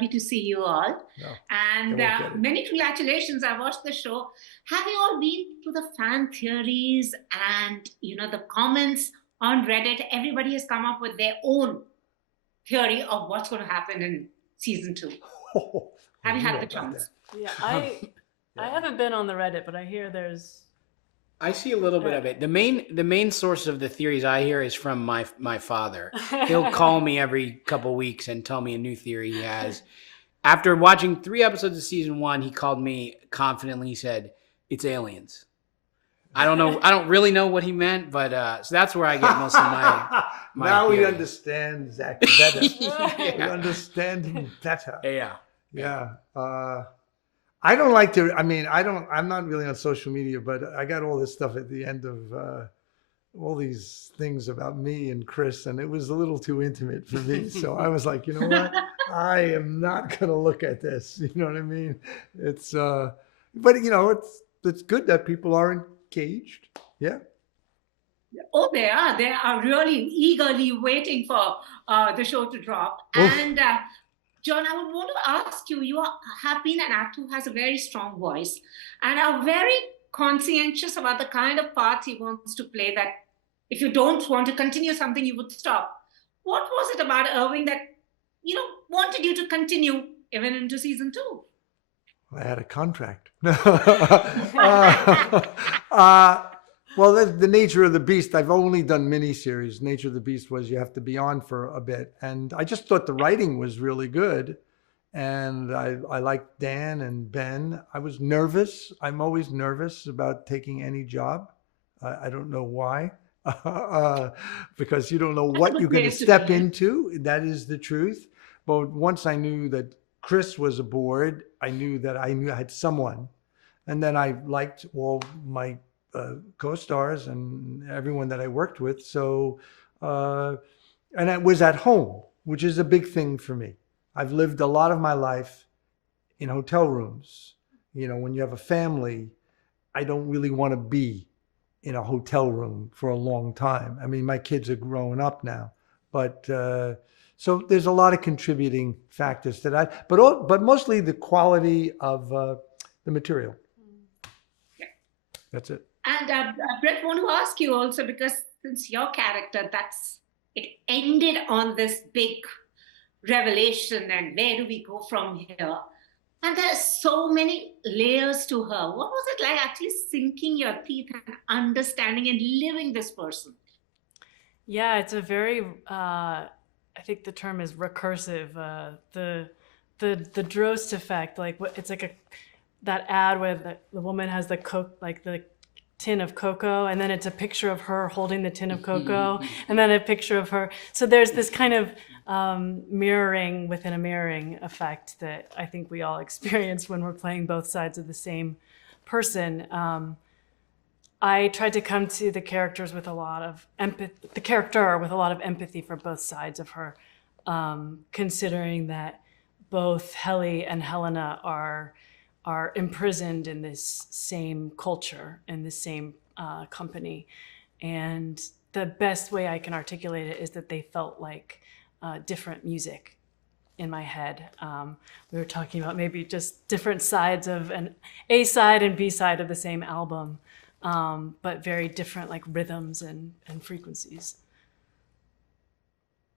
lovely to see you all. No, And they won't get it. many congratulations. I watched the show. Have you all been to the fan theories and, the comments on Reddit? Everybody has come up with their own theory of what's going to happen in season 2. Have you had the chance? Yeah, I haven't been on the Reddit, but I hear there's. I see a little bit of it. The main source of the theories I hear is from my father. He'll call me every couple weeks and tell me a new theory he has. After watching 3 episodes of season 1, he called me confidently. He said, "It's aliens." I don't know. I don't really know what he meant, but so that's where I get most of my now theory. we understand Zach better. Yeah. We understand him better. Yeah. I don't like to, I'm not really on social media, but I got all this stuff at the end of all these things about me and Chris, and it was a little too intimate for me. So I was like, you know what? I am not going to look at this. You know what I mean? It's, but it's good that people are engaged. Yeah. Oh, they are. They are really eagerly waiting for the show to drop. Oof. And John, I would want to ask you, have been an actor who has a very strong voice and are very conscientious about the kind of parts he wants to play, that if you don't want to continue something, you would stop. What was it about Irving that, wanted you to continue even into season 2? I had a contract. Well, that's the nature of the beast. I've only done miniseries. Nature of the beast was you have to be on for a bit. And I just thought the writing was really good. And I liked Dan and Ben. I was nervous. I'm always nervous about taking any job. I don't know why. Because you don't know what you're going to step into. That is the truth. But once I knew that Chris was aboard, I knew that I had someone. And then I liked all my co-stars and everyone that I worked with. So, and I was at home, which is a big thing for me. I've lived a lot of my life in hotel rooms. When you have a family, I don't really want to be in a hotel room for a long time. I mean, my kids are growing up now, but so there's a lot of contributing factors to that, but mostly the quality of the material. That's it. And Britt, I want to ask you also, because since your character, it ended on this big revelation, and where do we go from here? And there's so many layers to her. What was it like actually sinking your teeth and understanding and living this person? Yeah, it's a very, I think the term is recursive. The Drost effect, it's like that ad where the woman has the tin of cocoa, and then it's a picture of her holding the tin of cocoa, and then a picture of her. So there's this kind of mirroring within a mirroring effect that I think we all experience when we're playing both sides of the same person. I tried to come to the characters with a lot of empathy for both sides of her, considering that both Helly and Helena are imprisoned in this same culture and this same company. And the best way I can articulate it is that they felt like different music in my head. We were talking about maybe just different sides of an A side and B side of the same album, but very different rhythms and frequencies.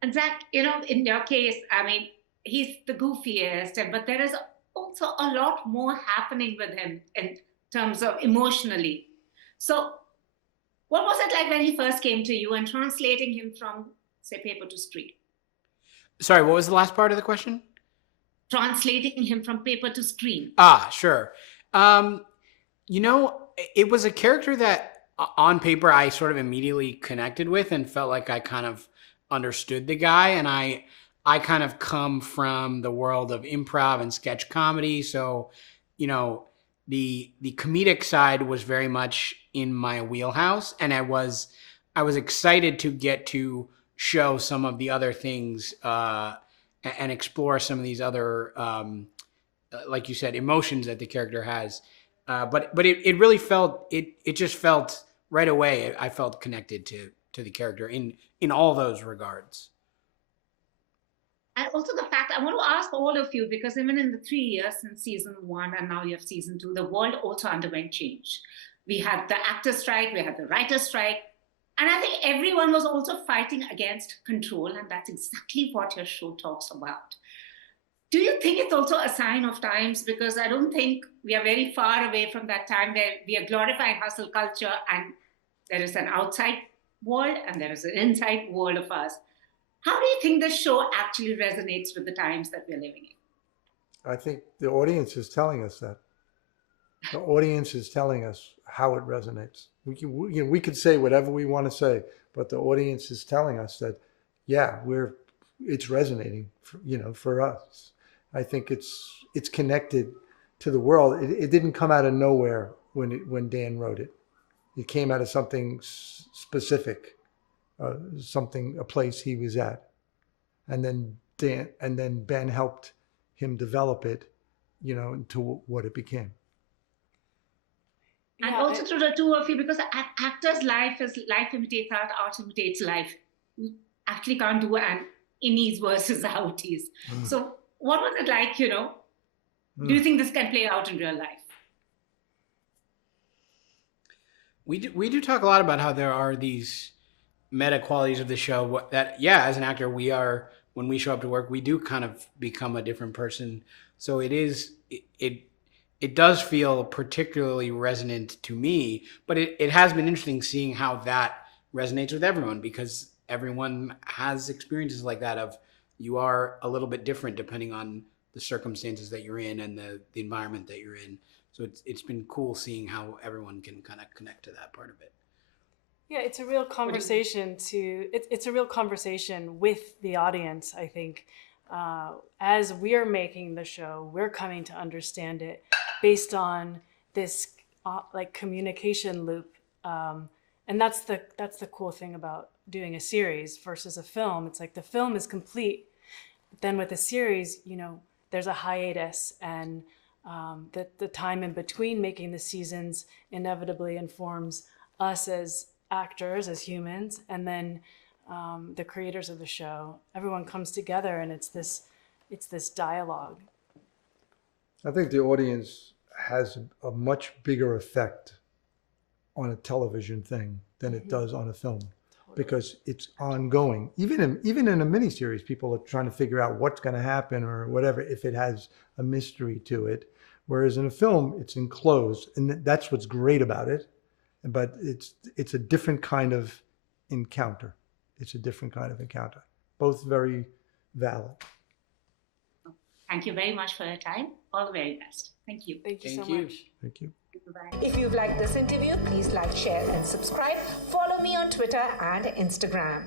And Zach, in your case, he's the goofiest, but there is also a lot more happening with him in terms of emotionally. So what was it like when he first came to you and translating him from, say, paper to screen? Sorry, what was the last part of the question? Translating him from paper to screen. Sure. It was a character that on paper I sort of immediately connected with and felt like I kind of understood the guy. And I kind of come from the world of improv and sketch comedy. So, the comedic side was very much in my wheelhouse. And I was excited to get to show some of the other things and explore some of these other, like you said, emotions that the character has. But it really felt, it just felt right away, I felt connected to the character in all those regards. And also the fact, I want to ask all of you, because even in the 3 years since season 1 and now you have season 2, the world also underwent change. We had the actor strike, we had the writer strike, and I think everyone was also fighting against control, and that's exactly what your show talks about. Do you think it's also a sign of times? Because I don't think we are very far away from that time where we are glorifying hustle culture and there is an outside world and there is an inside world of us. How do you think the show actually resonates with the times that we're living in? I think the audience is telling us that. The audience is telling us how it resonates. We could say whatever we want to say, but the audience is telling us that, yeah, it's resonating, for us. I think it's connected to the world. It didn't come out of nowhere when Dan wrote it. It came out of something specific, a place he was at, and then Ben helped him develop it, into what it became. And also through the two of you, because actor's life imitates art imitates life. You actually can't do an innies versus outies. So what was it like, Do you think this can play out in real life? We do talk a lot about how there are these meta qualities of the show that, as an actor, when we show up to work, we do kind of become a different person. So it does feel particularly resonant to me, but it has been interesting seeing how that resonates with everyone, because everyone has experiences like that of you are a little bit different depending on the circumstances that you're in and the environment that you're in. So it's been cool seeing how everyone can kind of connect to that part of it. Yeah, it's a real conversation it's a real conversation with the audience, I think. As we're making the show, we're coming to understand it based on this communication loop. And that's the cool thing about doing a series versus a film. It's like the film is complete, but then with a series, there's a hiatus, and the time in between making the seasons inevitably informs us as actors, as humans, and then the creators of the show. Everyone comes together, and it's this dialogue. I think the audience has a much bigger effect on a television thing than it does on a film, because it's ongoing. Even in a miniseries, people are trying to figure out what's going to happen or whatever, if it has a mystery to it. Whereas in a film, it's enclosed, and that's what's great about it. But it's a different kind of encounter. It's a different kind of encounter. Both very valid. Thank you very much for your time. All the very best. Thank you. Thank you so much. Thank you. Bye. If you've liked this interview, please like, share, and subscribe. Follow me on Twitter and Instagram.